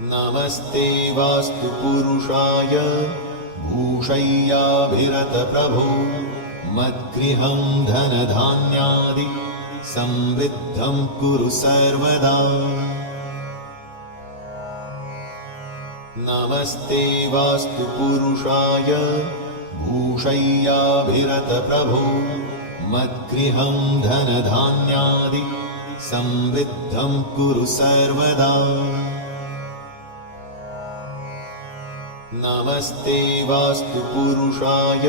नमस्ते वास्तु पुरुषाय भूषय्याभिरतप्रभो मद्गृहं धनधान्यादि समृद्धं कुरु सर्वदा। नमस्ते वास्तु पुरुषाय भूषय्याभिरतप्रभो मद्गृहं धनधान्यादि समृद्धं कुरु सर्वदा। नमस्ते वास्तु पुरुषाय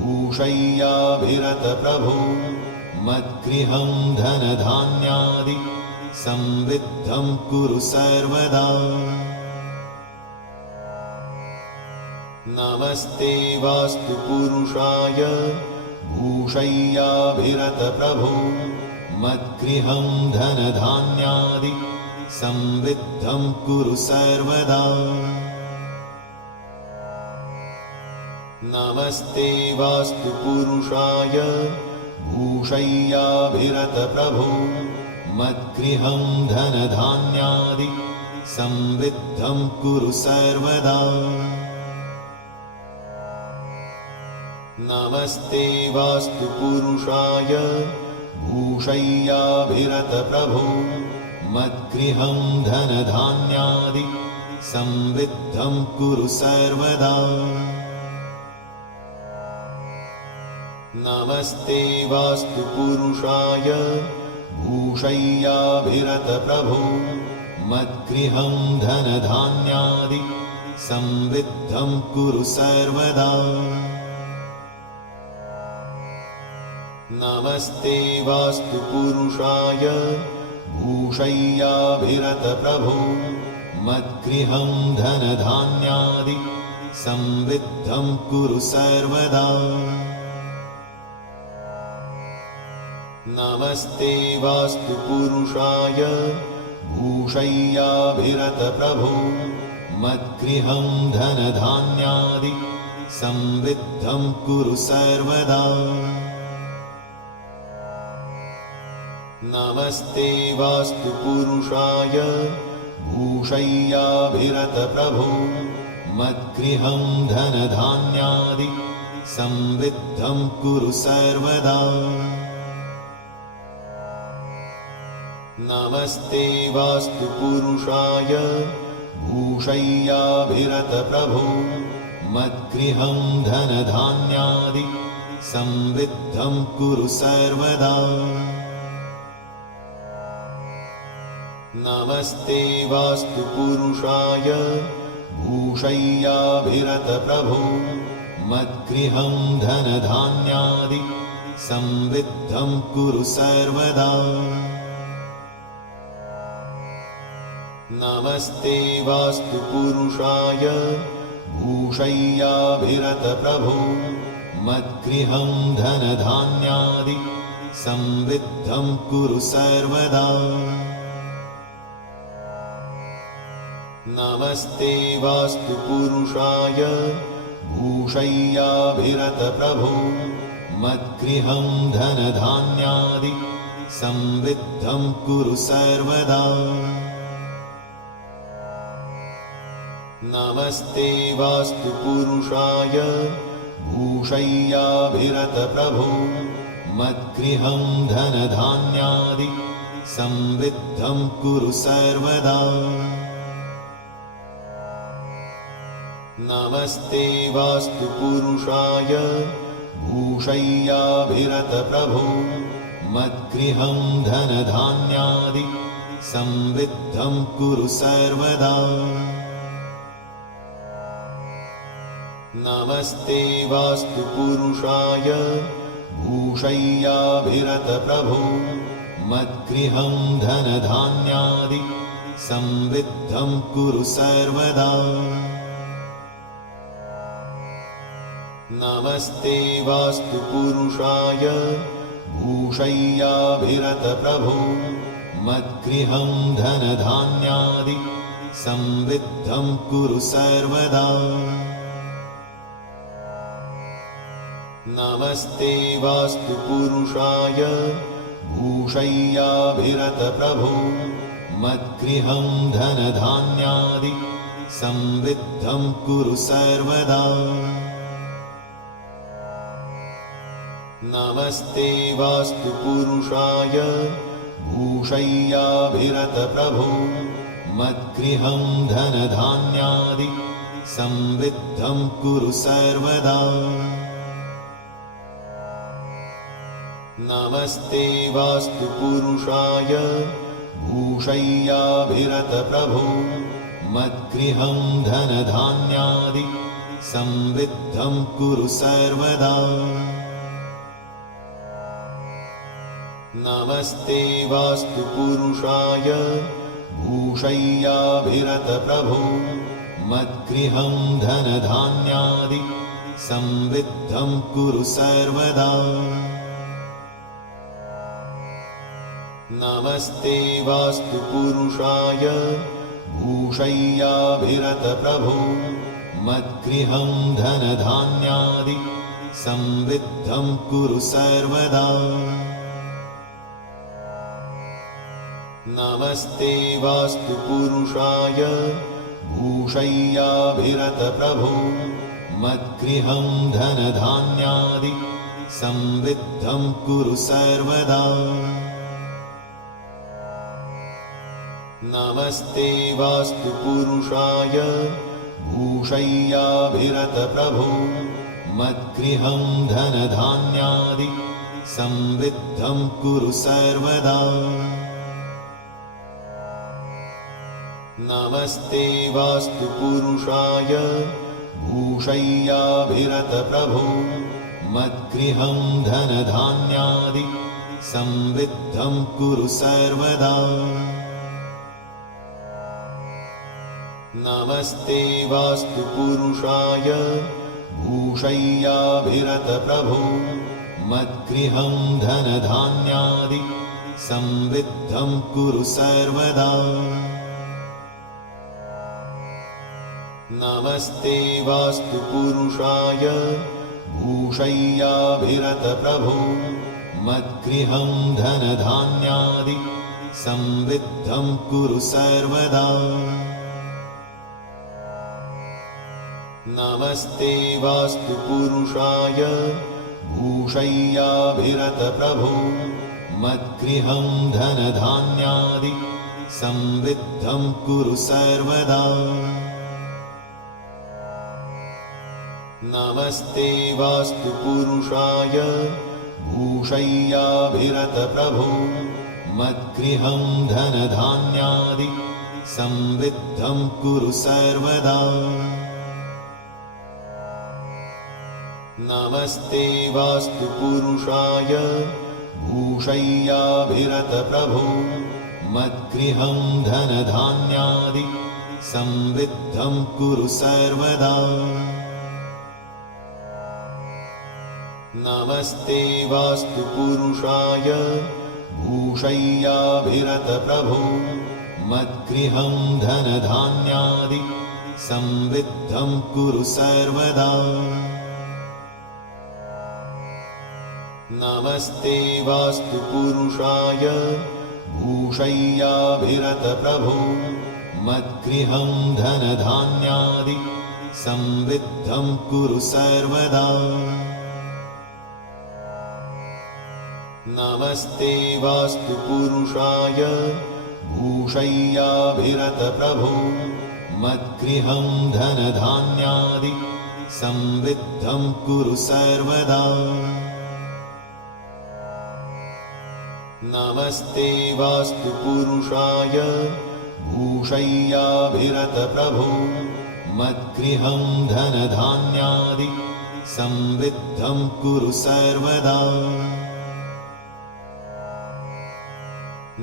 भूषय्याभिरतप्रभो मद्गृहं धनधान्यादि समृद्धं कुरु सर्वदा। नमस्ते वास्तु पुरुषाय भूषय्याभिरतप्रभो मद्गृहं धनधान्यादि समृद्धं कुरु सर्वदा। नमस्ते वास्तु पुरुषाय भूषय्याभिरतप्रभो मद्गृहं धनधान्यादि समृद्धं कुरु सर्वदा। नमस्ते वास्तु पुरुषाय भूषय्याभिरतप्रभो मद्गृहं धनधान्यादि समृद्धं कुरु सर्वदा। नमस्ते वास्तु पुरुषाय भूषय्याभिरतप्रभो मद्गृहं धनधान्यादि समृद्धं कुरु सर्वदा। नमस्ते वास्तु पुरुषाय भूषय्याभिरतप्रभो मद्गृहं धनधान्यादि समृद्धं कुरु सर्वदा। नमस्ते वास्तु पुरुषाय भूषय्याभिरतप्रभो मद्गृहं धनधान्यादि समृद्धं कुरु सर्वदा। नमस्ते वास्तु पुरुषाय भूषय्याभिरतप्रभो मद्गृहं धनधान्यादि समृद्धं कुरु सर्वदा। नमस्ते वास्तु पुरुषाय भूषय्याभिरतप्रभो मद्गृहं धनधान्यादि समृद्धं कुरु सर्वदा। नमस्ते वास्तु पुरुषाय भूषय्याभिरतप्रभो मद्गृहं धनधान्यादि समृद्धं कुरु सर्वदा। नमस्ते वास्तु पुरुषाय भूषय्याभिरतप्रभो मद्गृहं धनधान्यादि समृद्धं कुरु सर्वदा। नमस्ते वास्तु पुरुषाय भूषय्याभिरतप्रभो मद्गृहं धनधान्यादि समृद्धं कुरु सर्वदा। नमस्ते वास्तु पुरुषाय भूषय्याभिरतप्रभो मद्गृहं धनधान्यादि समृद्धं कुरु सर्वदा। नमस्ते वास्तु पुरुषाय भूषय्याभिरतप्रभो मद्गृहं धनधान्यादि समृद्धं कुरु सर्वदा। नमस्ते वास्तु पुरुषाय भूषय्याभिरतप्रभो मद्गृहं धनधान्यादि समृद्धं कुरु सर्वदा। नमस्ते वास्तु पुरुषाय भूषय्याभिरतप्रभो मद्गृहं धनधान्यादि समृद्धं कुरु सर्वदा। नमस्ते वास्तु पुरुषाय भूषय्याभिरतप्रभो मद्गृहं धनधान्यादि समृद्धं कुरु सर्वदा। नमस्ते वास्तु पुरुषाय भूषय्याभिरतप्रभो मद्गृहं धनधान्यादि समृद्धं कुरु सर्वदा। नमस्ते वास्तु पुरुषाय भूषय्याभिरतप्रभो मद्गृहं धनधान्यादि समृद्धं कुरु सर्वदा। नमस्ते वास्तु पुरुषाय भूषय्याभिरतप्रभो मद्गृहं धनधान्यादि समृद्धं कुरु सर्वदा। नमस्ते वास्तु पुरुषाय भूषय्याभिरतप्रभो मद्गृहं धनधान्यादि समृद्धं कुरु सर्वदा। नमस्ते वास्तु पुरुषाय भूषय्याभिरतप्रभो मद्गृहं धनधान्यादि समृद्धं कुरु सर्वदा। नमस्ते वास्तु पुरुषाय भूषय्याभिरतप्रभो मद्गृहं धनधान्यादि समृद्धं कुरु सर्वदा। नमस्ते वास्तु पुरुषाय भूषय्याभिरतप्रभो मद्गृहं धनधान्यादि समृद्धं कुरु सर्वदा। नमस्ते वास्तु पुरुषाय भूषय्याभिरतप्रभो मद्गृहं धनधान्यादि समृद्धं कुरु सर्वदा। नमस्ते वास्तु पुरुषाय भूषय्याभिरतप्रभो मद्गृहं धनधान्यादि समृद्धं कुरु सर्वदा। नमस्ते वास्तु पुरुषाय भूषय्याभिरतप्रभो मद्गृहं धनधान्यादि समृद्धं कुरु सर्वदा। नमस्ते वास्तु पुरुषाय भूषय्याभिरतप्रभो मद्गृहं धनधान्यादि समृद्धं कुरु सर्वदा। नमस्ते वास्तु पुरुषाय भूषय्याभिरतप्रभो मद्गृहं धनधान्यादि समृद्धं कुरु सर्वदा। नमस्ते वास्तु पुरुषाय भूषय्याभिरतप्रभो मद्गृहं धनधान्यादि समृद्धं कुरु सर्वदा। नमस्ते वास्तु पुरुषाय भूषय्याभिरतप्रभो मद्गृहं धनधान्यादि समृद्धं कुरु सर्वदा। नमस्ते वास्तु पुरुषाय भूषय्याभिरतप्रभो मद्गृहं धनधान्यादि समृद्धं कुरु सर्वदा। नमस्ते वास्तु पुरुषाय भूषय्याभिरतप्रभो मद्गृहं धनधान्यादि समृद्धं कुरु सर्वदा।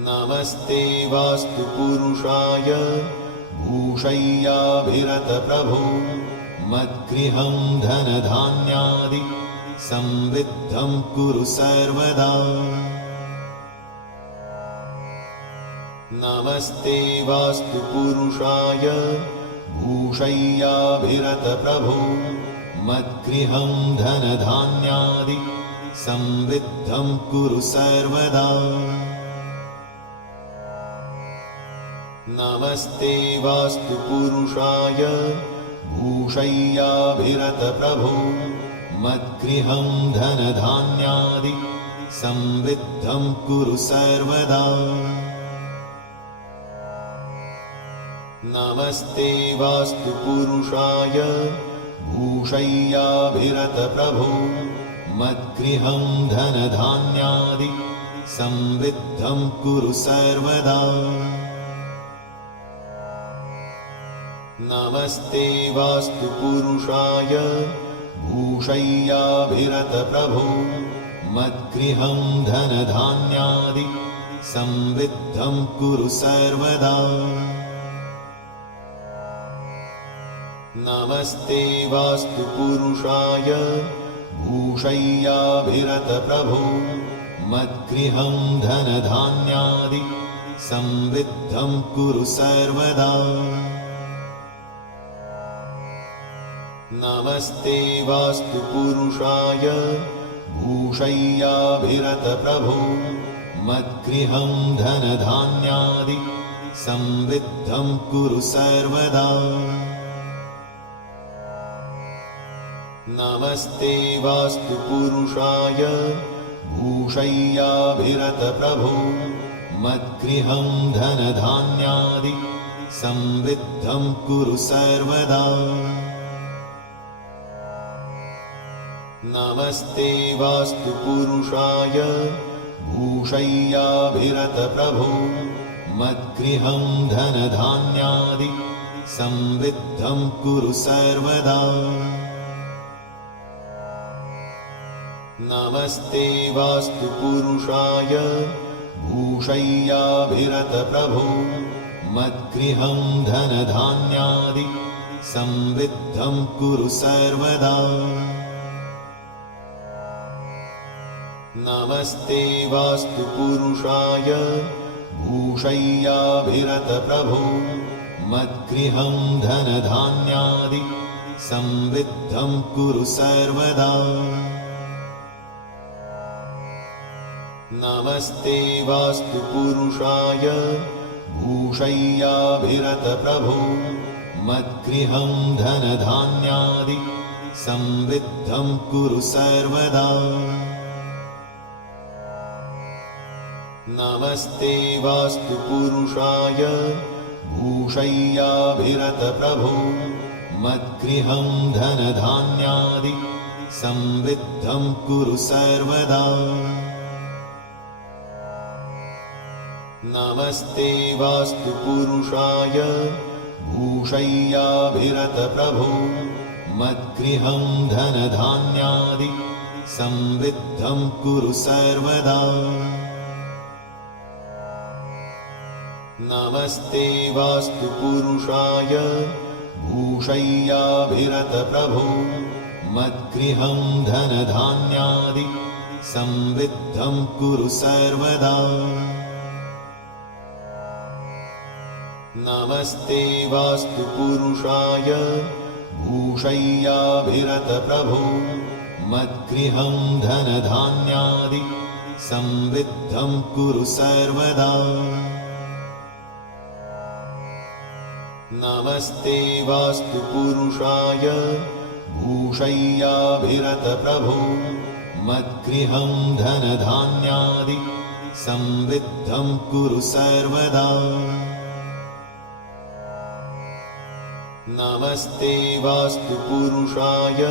नमस्ते वास्तु पुरुषाय भूषय्याभिरतप्रभो मद्गृहं धनधान्यादि समृद्धं कुरु सर्वदा। नमस्ते वास्तु पुरुषाय भूषय्याभिरतप्रभो मद्गृहं धनधान्यादि समृद्धं कुरु सर्वदा। नमस्ते वास्तु पुरुषाय भूषय्याभिरतप्रभो मद्गृहं धनधान्यादि समृद्धं कुरु सर्वदा। नमस्ते वास्तु पुरुषाय भूषय्याभिरतप्रभो मद्गृहं धनधान्यादि समृद्धं कुरु सर्वदा। नमस्ते वास्तु पुरुषाय भूषय्याभिरतप्रभो मद्गृहं धनधान्यादि समृद्धं कुरु सर्वदा। नमस्ते वास्तु पुरुषाय भूषय्याभिरतप्रभो मद्गृहं धनधान्यादि समृद्धं कुरु सर्वदा। नमस्ते वास्तु पुरुषाय भूषय्याभिरतप्रभो मद्गृहं धनधान्यादि समृद्धं कुरु सर्वदा। नमस्ते वास्तु पुरुषाय भूषय्याभिरतप्रभो मद्गृहं धनधान्यादि समृद्धं कुरु सर्वदा। नमस्ते वास्तु पुरुषाय भूषय्याभिरतप्रभो मद्गृहं धनधान्यादि समृद्धं कुरु सर्वदा। नमस्ते वास्तु पुरुषाय भूषय्याभिरतप्रभो मद्गृहं धनधान्यादि समृद्धं कुरु सर्वदा। नमस्ते वास्तु पुरुषाय भूषय्याभिरतप्रभो मद्गृहं धनधान्यादि समृद्धं कुरु सर्वदा। नमस्ते वास्तु पुरुषाय भूषय्याभिरतप्रभो मद्गृहं धनधान्यादि समृद्धं कुरु सर्वदा। नमस्ते वास्तु पुरुषाय भूषय्याभिरतप्रभो मद्गृहं धनधान्यादि समृद्धं कुरु सर्वदा। नमस्ते वास्तु पुरुषाय भूषय्याभिरतप्रभो मद्गृहं धनधान्यादि समृद्धं कुरु सर्वदा। नमस्ते वास्तु पुरुषाय भूषय्याभिरतप्रभो मद्गृहं धनधान्यादि समृद्धं कुरु सर्वदा। नमस्ते वास्तु पुरुषाय भूषय्याभिरतप्रभो मद्गृहं धनधान्यादि समृद्धं कुरु सर्वदा। नमस्ते वास्तु पुरुषाय भूषय्याभिरतप्रभो मद्गृहं धनधान्यादि समृद्धं कुरु सर्वदा। नमस्ते वास्तु पुरुषाय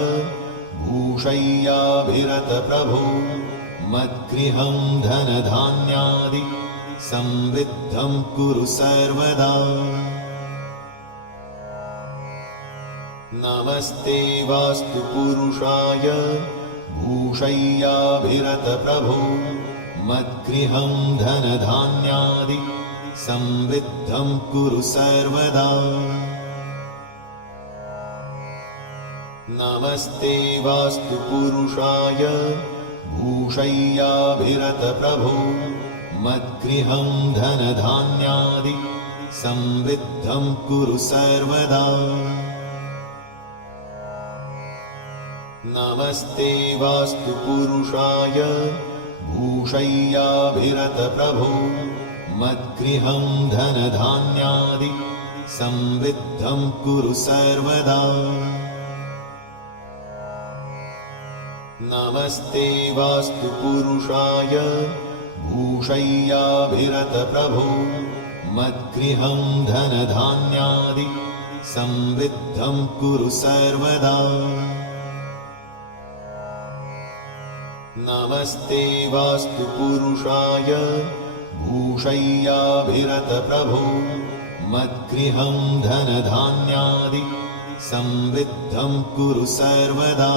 भूषय्याभिरतप्रभो मद्गृहं धनधान्यादि समृद्धं कुरु सर्वदा। नमस्ते वास्तु पुरुषाय भूषय्याभिरतप्रभो मद्गृहं धनधान्यादि समृद्धं कुरु सर्वदा। नमस्ते वास्तु पुरुषाय भूषय्याभिरतप्रभो मद्गृहं धनधान्यादि समृद्धं कुरु सर्वदा। नमस्ते वास्तु पुरुषाय भूषय्याभिरतप्रभो मद्गृहं धनधान्यादि संवृद्धं कुरु सर्वदा। नमस्ते वास्तु पुरुषाय भूषय्याभिरतप्रभो मद्गृहं धनधान्यादि संवृद्धं कुरु सर्वदा। नमस्ते वास्तु पुरुषाय भूषय्याभिरतप्रभो मद्गृहं धनधान्यादि संवृद्धं कुरु सर्वदा।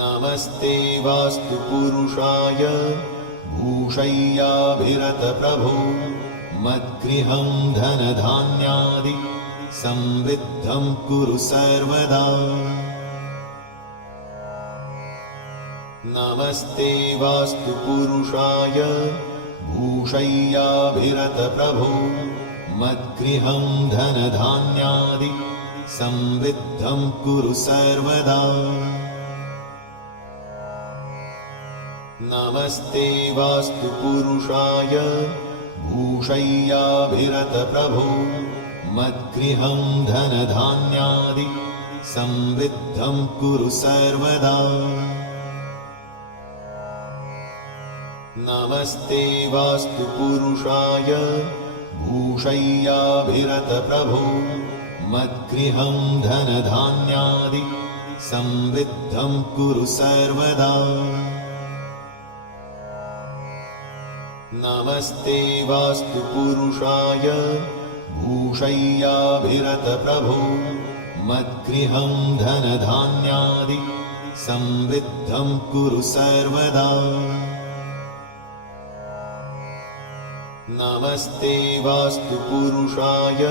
नमस्ते वास्तु पुरुषाय भूषय्याभिरतप्रभो मद्गृहं धनधान्यादि संवृद्धं कुरु सर्वदा। नमस्ते वास्तु पुरुषाय भूषय्याभिरतप्रभो मद्गृहं धनधान्यादि संवृद्धं कुरु सर्वदा। नमस्ते वास्तु पुरुषाय भूषय्याभिरतप्रभो मद्गृहं धनधान्यादि संवृद्धं कुरु सर्वदा। नमस्ते वास्तु पुरुषाय भूषय्याभिरतप्रभो मद्गृहं धनधान्यादि संवृद्धं कुरु सर्वदा। नमस्ते वास्तु पुरुषाय भूषय्याभिरतप्रभो मद्गृहं धनधान्यादि संवृद्धं कुरु सर्वदा। नमस्ते वास्तु पुरुषाय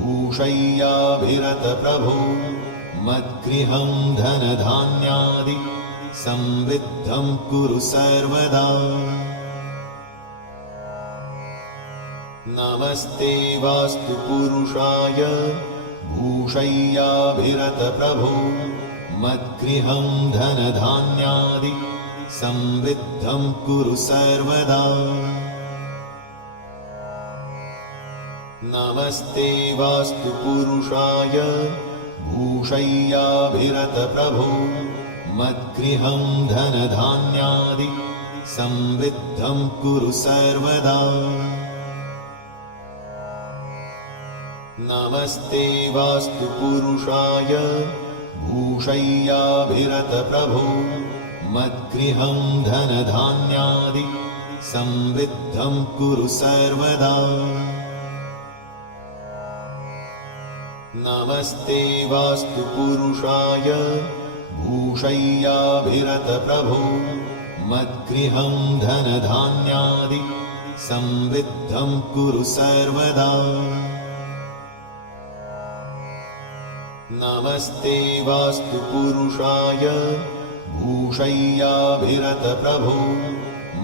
भूषय्याभिरतप्रभो मद्गृहं धनधान्यादि संवृद्धं कुरु सर्वदा। नमस्ते वास्तु पुरुषाय भूषय्याभिरतप्रभो मद्गृहं धनधान्यादि संवृद्धं कुरु सर्वदा। नमस्ते वास्तु पुरुषाय भूषय्याभिरतप्रभो मद्गृहं धनधान्यादि संवृद्धं कुरु सर्वदा। नमस्ते वास्तु पुरुषाय भूषय्याभिरतप्रभो मद्गृहं धनधान्यादि संवृद्धं कुरु सर्वदा। नमस्ते वास्तु पुरुषाय भूषय्याभिरतप्रभो मद्गृहं धनधान्यादि संवृद्धं कुरु सर्वदा। नमस्ते वास्तु पुरुषाय भूषय्याभिरतप्रभो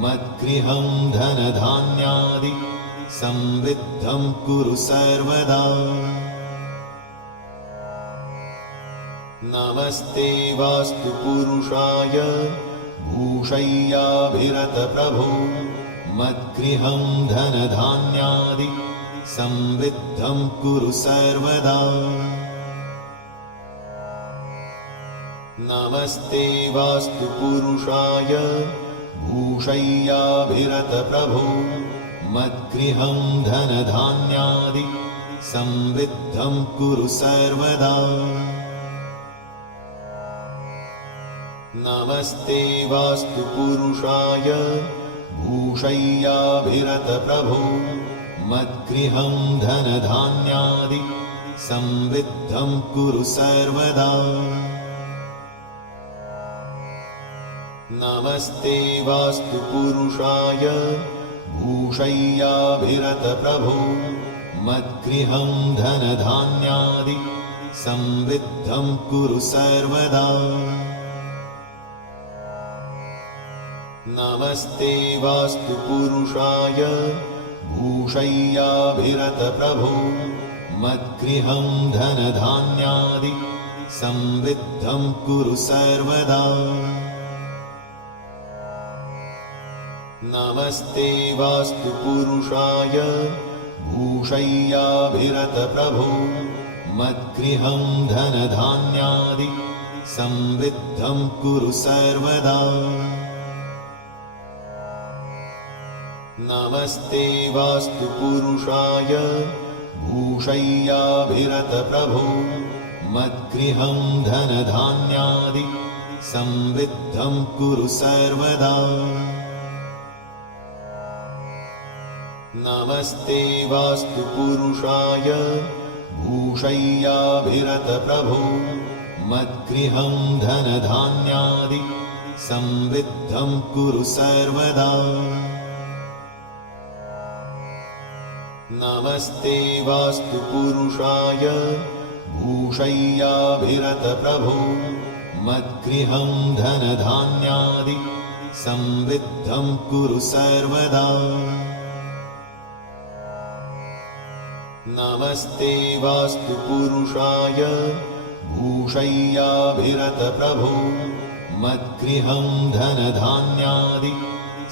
मद्गृहं धनधान्यादि संवृद्धं कुरु सर्वदा। नमस्ते वास्तु पुरुषाय भूषय्याभिरतप्रभो मद्गृहं धनधान्यादि संवृद्धं कुरु सर्वदा। नमस्ते वास्तु पुरुषाय भूषय्याभिरतप्रभो मद्गृहं धनधान्यादि संवृद्धं कुरु सर्वदा। नमस्ते वास्तु पुरुषाय भूषय्याभिरतप्रभो मद्गृहं धनधान्यादि संवृद्धं कुरु सर्वदा। नमस्ते वास्तु पुरुषाय भूषय्याभिरतप्रभो मद्गृहं धनधान्यादि संवृद्धं कुरु सर्वदा। नमस्ते वास्तु पुरुषाय भूषय्याभिरतप्रभो मद्गृहं धनधान्यादि संवृद्धं कुरु सर्वदा। नमस्ते वास्तु पुरुषाय भूषय्याभिरतप्रभो मद्गृहं धनधान्यादि समृद्धं कुरु सर्वदा। नमस्ते वास्तु पुरुषाय भूषय्याभिरतप्रभो मद्गृहं धनधान्यादि समृद्धं कुरु सर्वदा। नमस्ते वास्तु पुरुषाय भूषय्याभिरतप्रभो मद्गृहं धनधान्यादि समृद्धं कुरु सर्वदा। नमस्ते वास्तु पुरुषाय भूषय्याभिरतप्रभो मद्गृहं धनधान्यादि समृद्धं कुरु सर्वदा। नमस्ते वास्तु पुरुषाय भूषय्याभिरतप्रभो मद्गृहं धनधान्यादि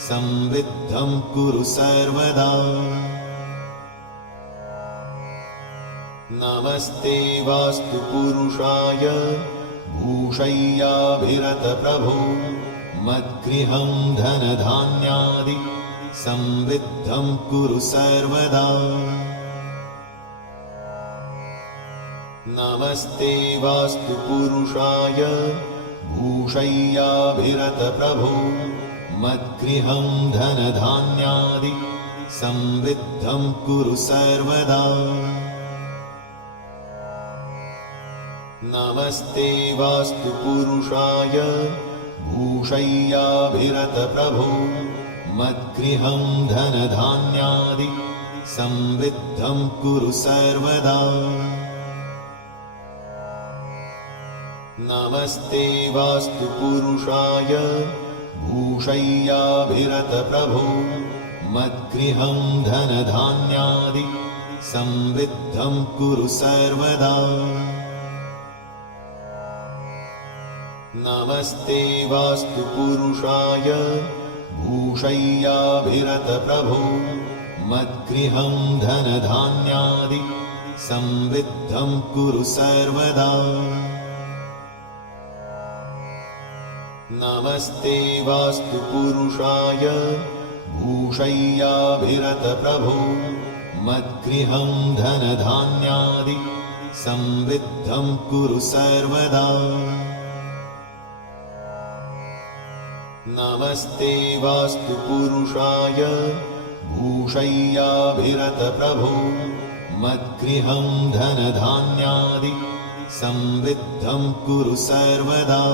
समृद्धं कुरु सर्वदा। नमस्ते वास्तु पुरुषाय भूषय्याभिरतप्रभो मद्गृहं धनधान्यादि समृद्धं कुरु सर्वदा। नमस्ते वास्तु पुरुषाय भूषय्याभिरतप्रभो मद्गृहं धनधान्यादि समृद्धं कुरु सर्वदा। नमस्ते वास्तु पुरुषाय भूषय्याभिरतप्रभो मद्गृहं धनधान्यादि समृद्धं कुरु सर्वदा। नमस्ते वास्तु पुरुषाय भूषय्याभिरतप्रभो मद्गृहं धनधान्यादि समृद्धं कुरु सर्वदा। नमस्ते वास्तु पुरुषाय भूषय्याभिरतप्रभो मद्गृहं धनधान्यादि समृद्धं कुरु सर्वदा। नमस्ते वास्तु पुरुषाय भूषय्याभिरतप्रभो मद्गृहं धनधान्यादि समृद्धं कुरु सर्वदा। नमस्ते वास्तु पुरुषाय भूषय्याभिरतप्रभो मद्गृहं धनधान्यादि समृद्धं कुरु सर्वदा।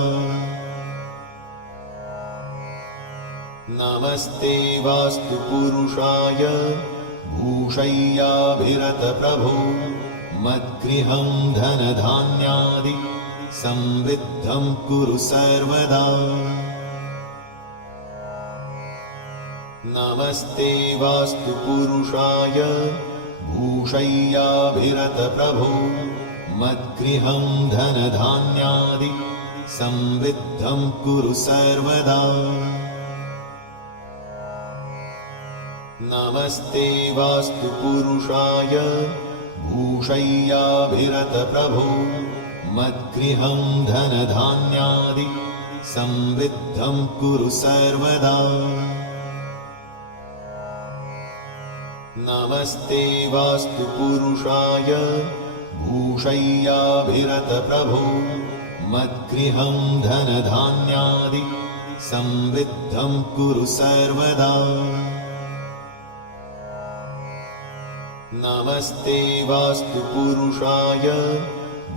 नमस्ते वास्तु पुरुषाय भूषय्याभिरतप्रभो मद्गृहं धनधान्यादि समृद्धं कुरु सर्वदा। नमस्ते वास्तु पुरुषाय भूषय्याभिरतप्रभो मद्गृहं धनधान्यादि समृद्धं कुरु सर्वदा। नमस्ते वास्तु पुरुषाय भूषय्याभिरतप्रभो मद्गृहं धनधान्यादि समृद्धं कुरु सर्वदा। नमस्ते वास्तु पुरुषाय भूषय्याभिरतप्रभो मद्गृहं धनधान्यादि समृद्धं कुरु सर्वदा। नमस्ते वास्तु पुरुषाय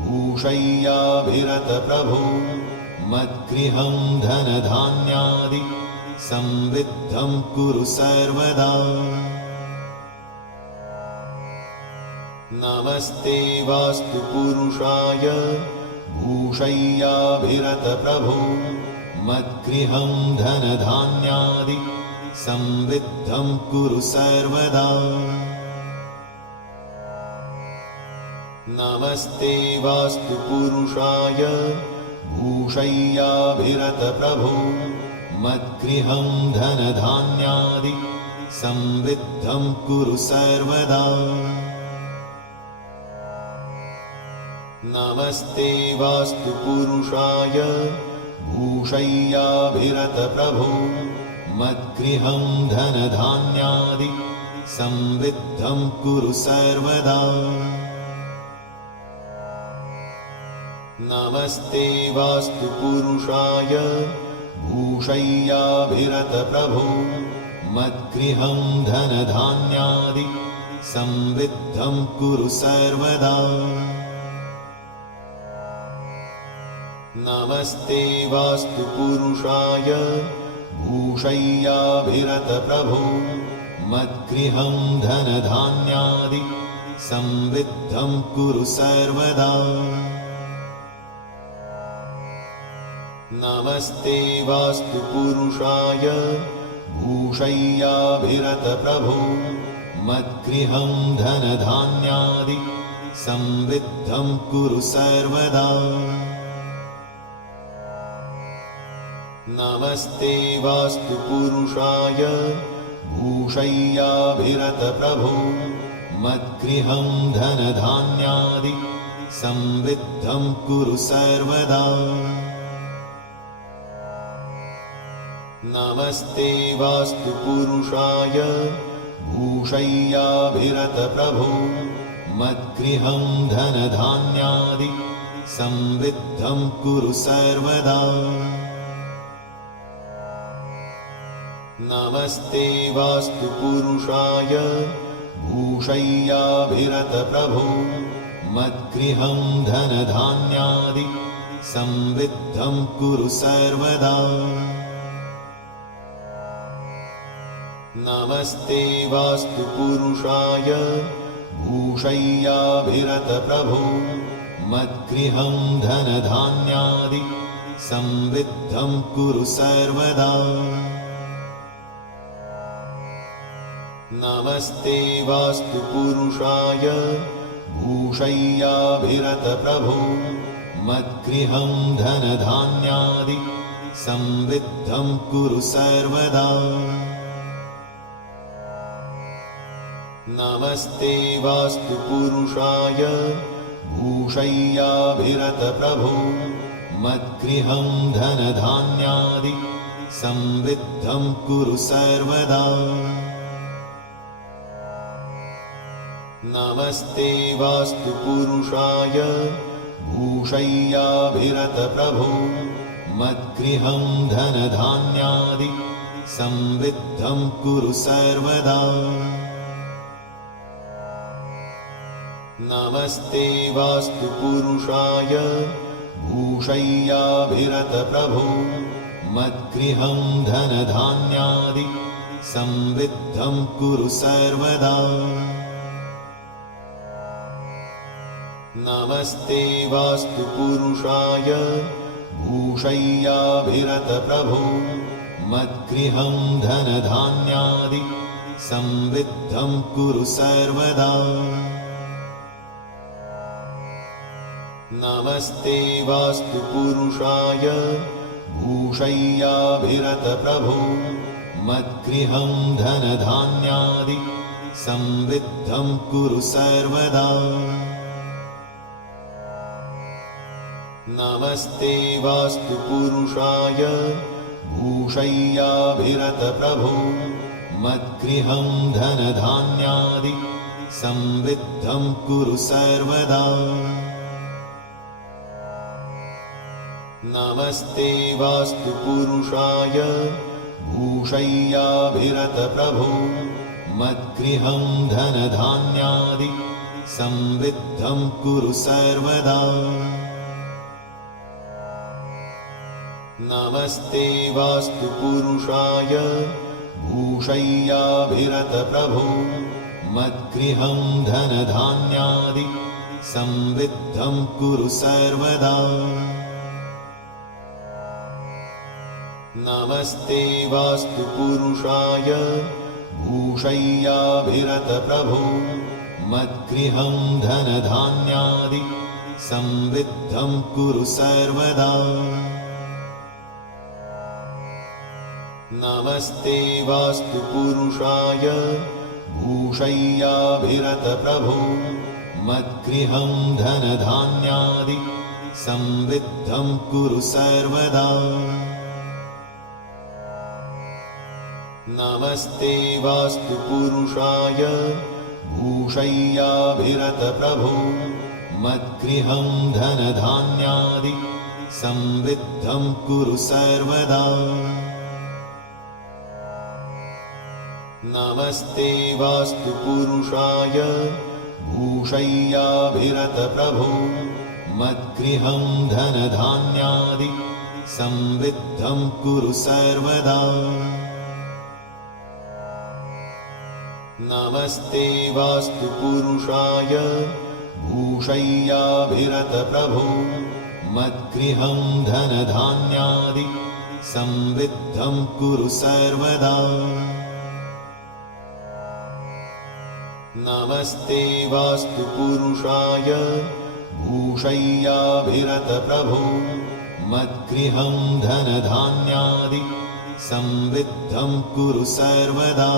भूषय्याभिरतप्रभो मद्गृहं धनधान्यादि समृद्धं कुरु सर्वदा। नमस्ते वास्तु पुरुषाय भूषय्याभिरतप्रभो मद्गृहं धनधान्यादि समृद्धं कुरु सर्वदा। नमस्ते वास्तु पुरुषाय भूषय्याभिरतप्रभो मद्गृहं धनधान्यादि समृद्धं कुरु सर्वदा। नमस्ते वास्तु पुरुषाय भूषय्याभिरतप्रभो मद्गृहं धनधान्यादि समृद्धं कुरु सर्वदा। नमस्ते वास्तु पुरुषाय भूषय्याभिरतप्रभो मद्गृहं धनधान्यादि समृद्धं कुरु सर्वदा। नमस्ते वास्तु पुरुषाय भूषय्याभिरतप्रभो मद्गृहं धनधान्यादि समृद्धं कुरु सर्वदा। नमस्ते वास्तु पुरुषाय भूषय्याभिरतप्रभो मद्गृहं धनधान्यादि समृद्धं कुरु सर्वदा। नमस्ते वास्तु पुरुषाय भूषय्याभिरतप्रभो मद्गृहं धनधान्यादि समृद्धं कुरु सर्वदा। नमस्ते वास्तु पुरुषाय भूषय्याभिरतप्रभो मद्गृहं धनधान्यादि समृद्धं कुरु सर्वदा। नमस्ते वास्तु पुरुषाय भूषय्याभिरतप्रभो मद्गृहं धनधान्यादि समृद्धं कुरु सर्वदा। नमस्ते वास्तु पुरुषाय भूषय्याभिरतप्रभो मद्गृहं धनधान्यादि समृद्धं कुरु सर्वदा। नमस्ते वास्तु पुरुषाय भूषय्याभिरतप्रभो मद्गृहं धनधान्यादि समृद्धं कुरु सर्वदा। नमस्ते वास्तु पुरुषाय भूषय्याभिरतप्रभो मद्गृहं धनधान्यादि समृद्धं कुरु सर्वदा। नमस्ते वास्तु पुरुषाय भूषय्याभिरतप्रभो मद्गृहं धनधान्यादि समृद्धं कुरु सर्वदा। नमस्ते वास्तु पुरुषाय भूषय्याभिरतप्रभो मद्गृहं धनधान्यादि समृद्धं कुरु सर्वदा। नमस्ते वास्तु पुरुषाय भूषय्याभिरतप्रभो मद्गृहं धनधान्यादि समृद्धं कुरु सर्वदा। नमस्ते वास्तु पुरुषाय भूषय्याभिरतप्रभो मद्गृहं धनधान्यादि समृद्धं कुरु सर्वदा। नमस्ते वास्तु पुरुषाय भूषय्याभिरतप्रभो मद्गृहं धनधान्यादि समृद्धं कुरु सर्वदा। नमस्ते वास्तु पुरुषाय भूषय्याभिरतप्रभो मद्गृहं धनधान्यादि समृद्धं कुरु सर्वदा। नमस्ते वास्तु पुरुषाय भूषय्याभिरतप्रभो मद्गृहं धनधान्यादि समृद्धं कुरु सर्वदा। नमस्ते वास्तु पुरुषाय भूषय्याभिरतप्रभो मद्गृहं धनधान्यादि समृद्धं कुरु सर्वदा। नमस्ते वास्तु पुरुषाय भूषय्याभिरतप्रभो मद्गृहं धनधान्यादि समृद्धं कुरु सर्वदा। नमस्ते वास्तु पुरुषाय भूषय्याभिरतप्रभो मद्गृहं धनधान्यादि समृद्धं कुरु सर्वदा। नमस्ते वास्तु पुरुषाय भूषय्याभिरतप्रभो मद्गृहं धनधान्यादि समृद्धं कुरु सर्वदा। नमस्ते वास्तु पुरुषाय भूषय्याभिरतप्रभो मद्गृहं धनधान्यादि समृद्धं कुरु सर्वदा। नमस्ते वास्तु पुरुषाय भूषय्याभिरतप्रभो मद्गृहं धनधान्यादि समृद्धं कुरु सर्वदा।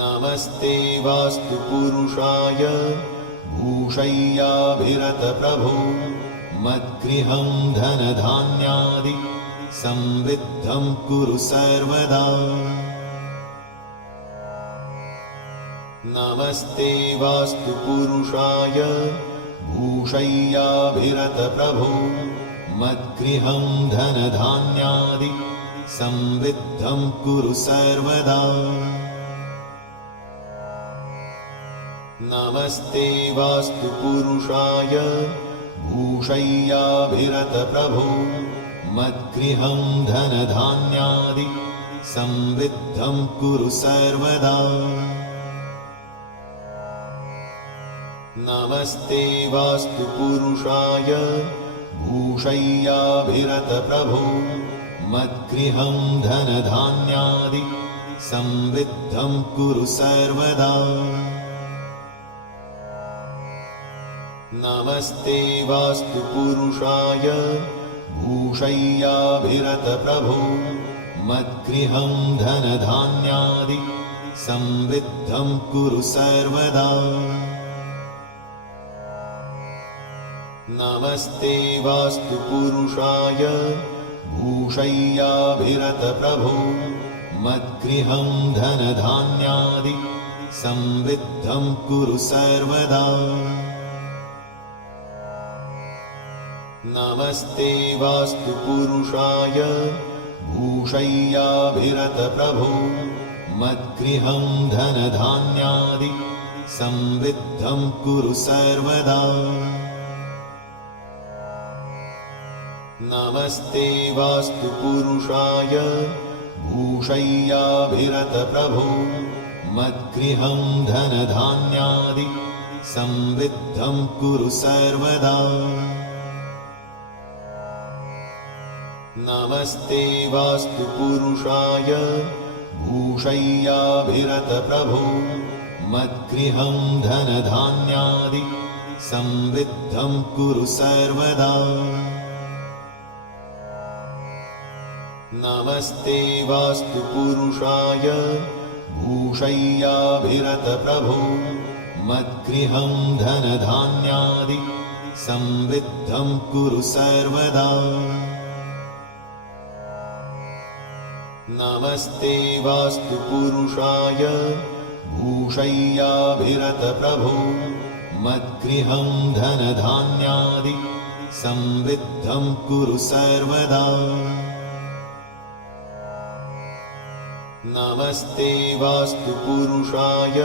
नमस्ते वास्तु पुरुषाय भूषय्याभिरतप्रभो मद्गृहं धनधान्यादि समृद्धं कुरु सर्वदा। नमस्ते वास्तु पुरुषाय भूषय्याभिरतप्रभो मद्गृहं धनधान्यादि समृद्धं कुरु सर्वदा। नमस्ते वास्तु पुरुषाय भूषय्याभिरतप्रभो मद्गृहं धनधान्यादि समृद्धं कुरु सर्वदा। नमस्ते वास्तु पुरुषाय भूषय्याभिरतप्रभो मद्गृहं धनधान्यादि समृद्धं कुरु सर्वदा। नमस्ते वास्तु पुरुषाय भूषय्याभिरतप्रभो मद्गृहं धनधान्यादि समृद्धं कुरु सर्वदा। नमस्ते वास्तु पुरुषाय भूषय्याभिरतप्रभो मद्गृहं धनधान्यादि समृद्धं कुरु सर्वदा। नमस्ते वास्तु पुरुषाय भूषय्याभिरतप्रभो मद्गृहं धनधान्यादि समृद्धं कुरु सर्वदा। नमस्ते वास्तु पुरुषाय भूषय्याभिरतप्रभो मद्गृहं धनधान्यादि समृद्धं कुरु सर्वदा। नमस्ते वास्तु पुरुषाय भूषय्याभिरतप्रभो मद्गृहं धनधान्यादि समृद्धं कुरु सर्वदा। नमस्ते वास्तु पुरुषाय भूषय्याभिरतप्रभो मद्गृहं धनधान्यादि समृद्धं कुरु सर्वदा। नमस्ते वास्तु पुरुषाय भूषय्याभिरतप्रभो मद्गृहं धनधान्यादि समृद्धं कुरु सर्वदा। नमस्ते वास्तु पुरुषाय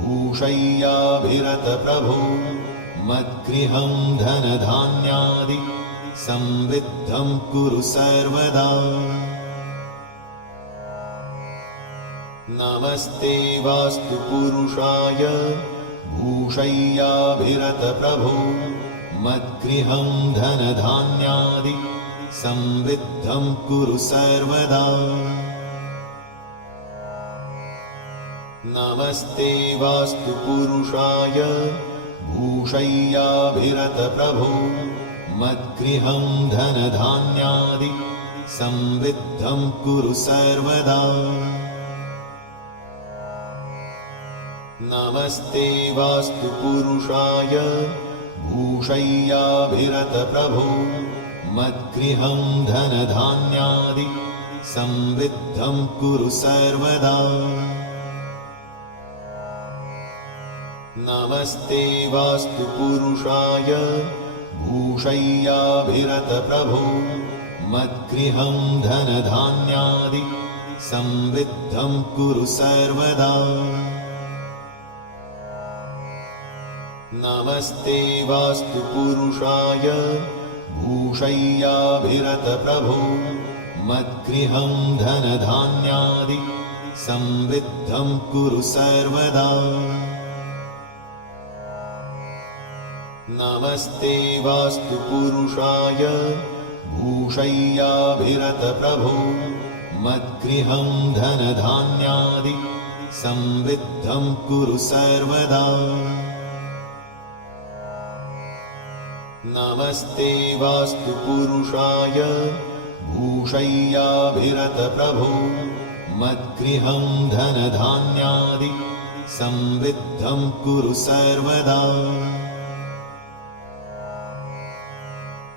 भूषय्याभिरतप्रभो मद्गृहं धनधान्यादि समृद्धं कुरु सर्वदा। नमस्ते वास्तु पुरुषाय भूषय्याभिरतप्रभो मद्गृहं धनधान्यादि समृद्धं कुरु सर्वदा। नमस्ते वास्तु पुरुषाय भूषय्याभिरतप्रभो मद्गृहं धनधान्यादि समृद्धं कुरु सर्वदा। नमस्ते वास्तु पुरुषाय भूषय्याभिरतप्रभो मद्गृहं धनधान्यादि समृद्धं कुरु सर्वदा। नमस्ते वास्तु पुरुषाय भूषय्याभिरतप्रभो मद्गृहं धनधान्यादि समृद्धं कुरु सर्वदा। नमस्ते वास्तु पुरुषाय भूषय्याभिरतप्रभो मद्गृहं धनधान्यादि समृद्धं कुरु सर्वदा। नमस्ते वास्तु पुरुषाय भूषय्याभिरतप्रभो मद्गृहं धनधान्यादि समृद्धं कुरु सर्वदा। नमस्ते वास्तु पुरुषाय भूषय्याभिरतप्रभो मद्गृहं धनधान्यादि समृद्धं कुरु सर्वदा।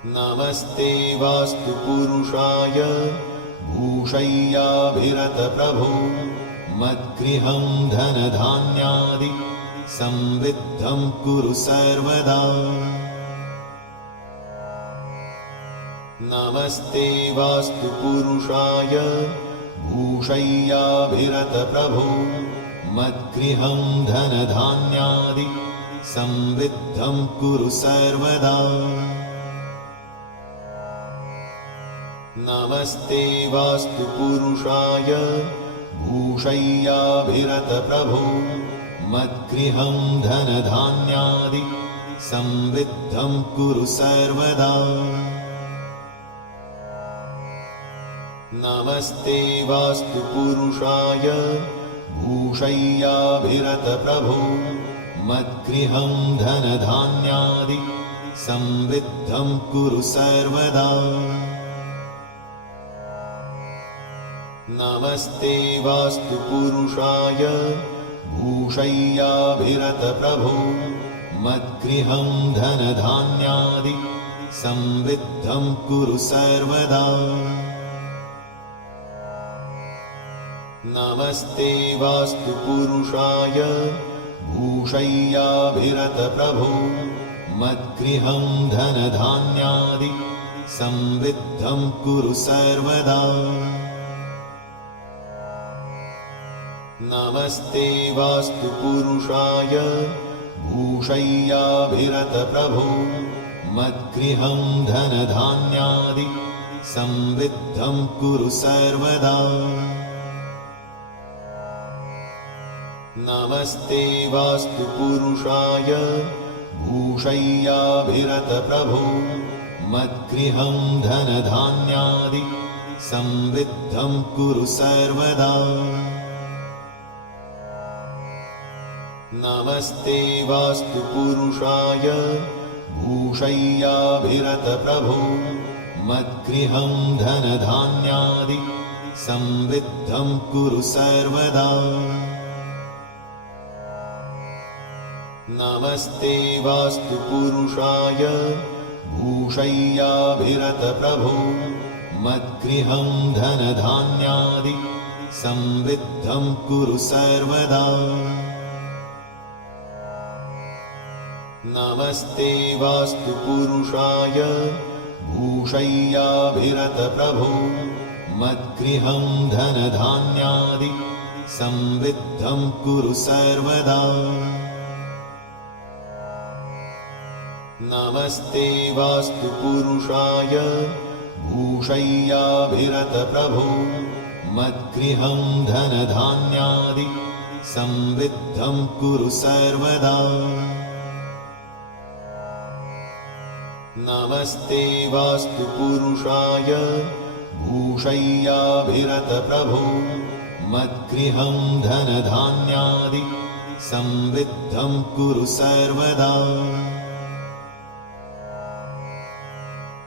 नमस्ते वास्तु पुरुषाय भूषय्याभिरतप्रभो मद्गृहं धनधान्यादि समृद्धं कुरु सर्वदा। नमस्ते वास्तु पुरुषाय भूषय्याभिरतप्रभो मद्गृहं धनधान्यादि समृद्धं कुरु सर्वदा। नमस्ते वास्तु पुरुषाय भूषय्याभिरतप्रभो मद्गृहं धनधान्यादि समृद्धं कुरु सर्वदा। नमस्ते वास्तु पुरुषाय भूषय्याभिरतप्रभो मद्गृहं धनधान्यादि समृद्धं कुरु सर्वदा। नमस्ते वास्तु पुरुषाय भूषय्याभिरतप्रभो मद्गृहं धनधान्यादि समृद्धं कुरु सर्वदा। नमस्ते वास्तु पुरुषाय भूषय्याभिरतप्रभो मद्गृहं धनधान्यादि समृद्धं कुरु सर्वदा। नमस्ते वास्तु पुरुषाय भूषय्याभिरतप्रभो मद्गृहं धनधान्यादि समृद्धं कुरु सर्वदा। नमस्ते वास्तु पुरुषाय भूषय्याभिरतप्रभो मद्गृहं धनधान्यादि समृद्धं कुरु सर्वदा। नमस्ते वास्तु पुरुषाय भूषय्याभिरतप्रभो मद्गृहं धनधान्यादि समृद्धं कुरु सर्वदा। नमस्ते वास्तु पुरुषाय भूषय्याभिरतप्रभो मद्गृहं धनधान्यादि समृद्धं कुरु सर्वदा। नमस्ते वास्तु पुरुषाय भूषय्याभिरतप्रभो मद्गृहं धनधान्यादि समृद्धं कुरु सर्वदा। नमस्ते वास्तु पुरुषाय भूषय्याभिरतप्रभो मद्गृहं धनधान्यादि समृद्धं कुरु सर्वदा। नमस्ते वास्तु पुरुषाय भूषय्याभिरतप्रभो मद्गृहं धनधान्यादि समृद्धं कुरु सर्वदा।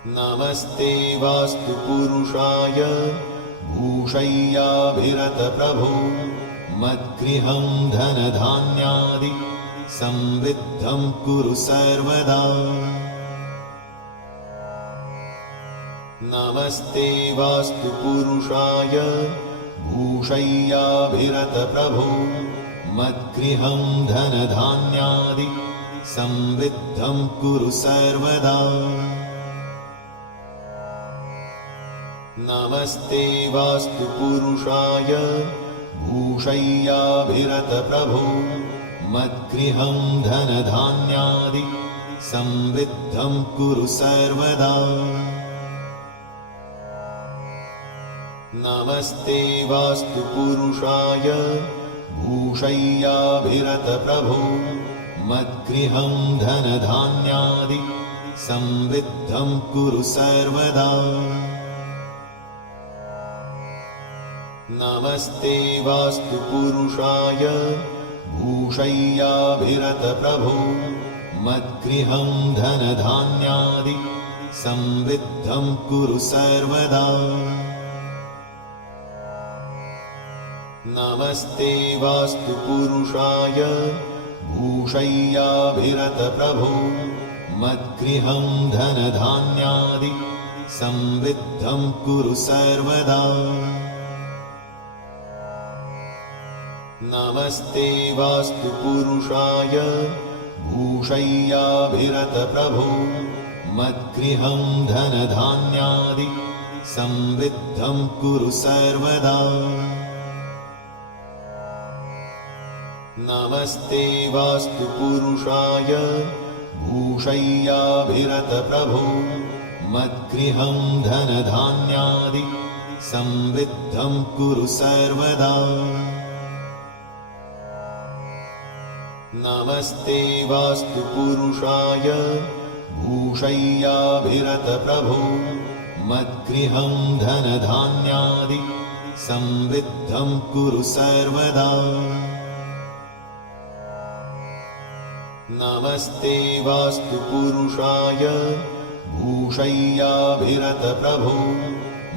नमस्ते वास्तु पुरुषाय भूषय्याभिरतप्रभो मद्गृहं धनधान्यादि समृद्धं कुरु सर्वदा। नमस्ते वास्तु पुरुषाय भूषय्याभिरतप्रभो मद्गृहं धनधान्यादि समृद्धं कुरु सर्वदा। नमस्ते वास्तु पुरुषाय भूषय्याभिरतप्रभो मद्गृहं धनधान्यादि समृद्धं कुरु सर्वदा। नमस्ते वास्तु पुरुषाय भूषय्याभिरतप्रभो मद्गृहं धनधान्यादि समृद्धं कुरु सर्वदा। नमस्ते वास्तु पुरुषाय भूषय्याभिरतप्रभो मद्गृहं धनधान्यादि समृद्धं कुरु सर्वदा। नमस्ते वास्तु पुरुषाय भूषय्याभिरतप्रभो मद्गृहं धनधान्यादि समृद्धं कुरु सर्वदा। नमस्ते वास्तु पुरुषाय भूषय्याभिरतप्रभो मद्गृहं धनधान्यादि समृद्धं कुरु सर्वदा। नमस्ते वास्तु पुरुषाय भूषय्याभिरतप्रभो मद्गृहं धनधान्यादि समृद्धं कुरु सर्वदा। नमस्ते वास्तु पुरुषाय भूषय्याभिरतप्रभो मद्गृहं धनधान्यादि समृद्धं कुरु सर्वदा। नमस्ते वास्तु पुरुषाय भूषय्याभिरतप्रभो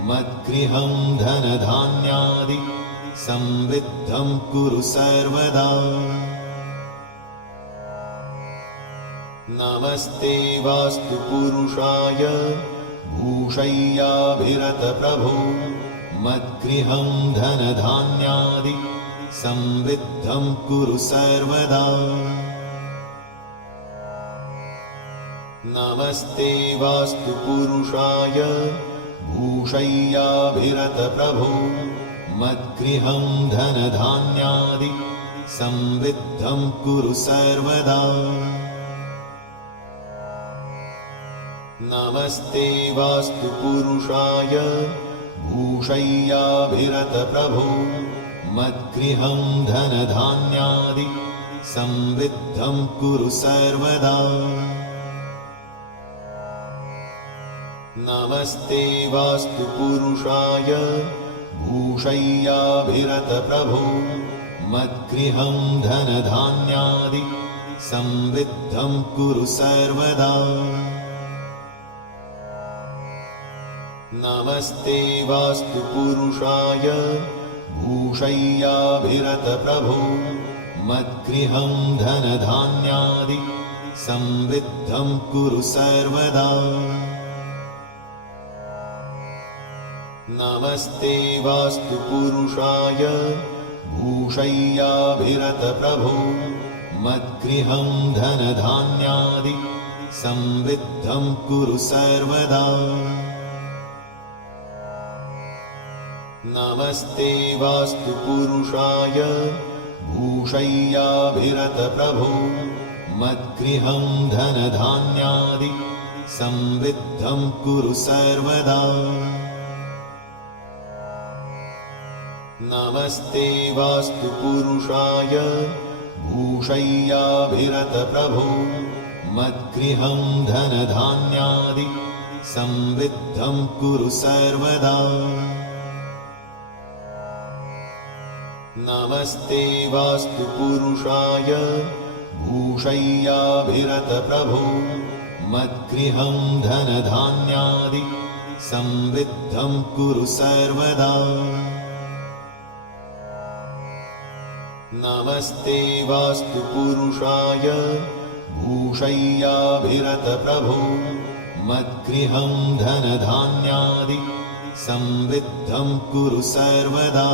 मद्गृहं धनधान्यादि समृद्धं कुरु सर्वदा। नमस्ते वास्तु पुरुषाय भूषय्याभिरतप्रभो मद्गृहं धनधान्यादि समृद्धं कुरु सर्वदा। नमस्ते वास्तु पुरुषाय भूषय्याभिरतप्रभो मद्गृहं धनधान्यादि समृद्धं कुरु सर्वदा। नमस्ते वास्तु पुरुषाय भूषय्याभिरतप्रभो मद्गृहं धनधान्यादि समृद्धं कुरु सर्वदा। नमस्ते वास्तु पुरुषाय भूषय्याभिरतप्रभो मद्गृहं धनधान्यादि समृद्धं कुरु सर्वदा। नमस्ते वास्तु पुरुषाय भूषय्याभिरतप्रभो मद्गृहं धनधान्यादि समृद्धं कुरु सर्वदा। नमस्ते वास्तु पुरुषाय भूषय्याभिरतप्रभो मद्गृहं धनधान्यादि समृद्धं कुरु सर्वदा। नमस्ते वास्तु पुरुषाय भूषय्याभिरतप्रभो मद्गृहं धनधान्यादि समृद्धं कुरु सर्वदा। नमस्ते वास्तु पुरुषाय भूषय्याभिरतप्रभो मद्गृहं धनधान्यादि समृद्धं कुरु सर्वदा। नमस्ते वास्तु पुरुषाय भूषय्याभिरतप्रभो मद्गृहं धनधान्यादि संवृद्धं कुरु सर्वदा। नमस्ते वास्तु पुरुषाय भूषय्याभिरतप्रभो मद्गृहं धनधान्यादि संवृद्धं कुरु सर्वदा।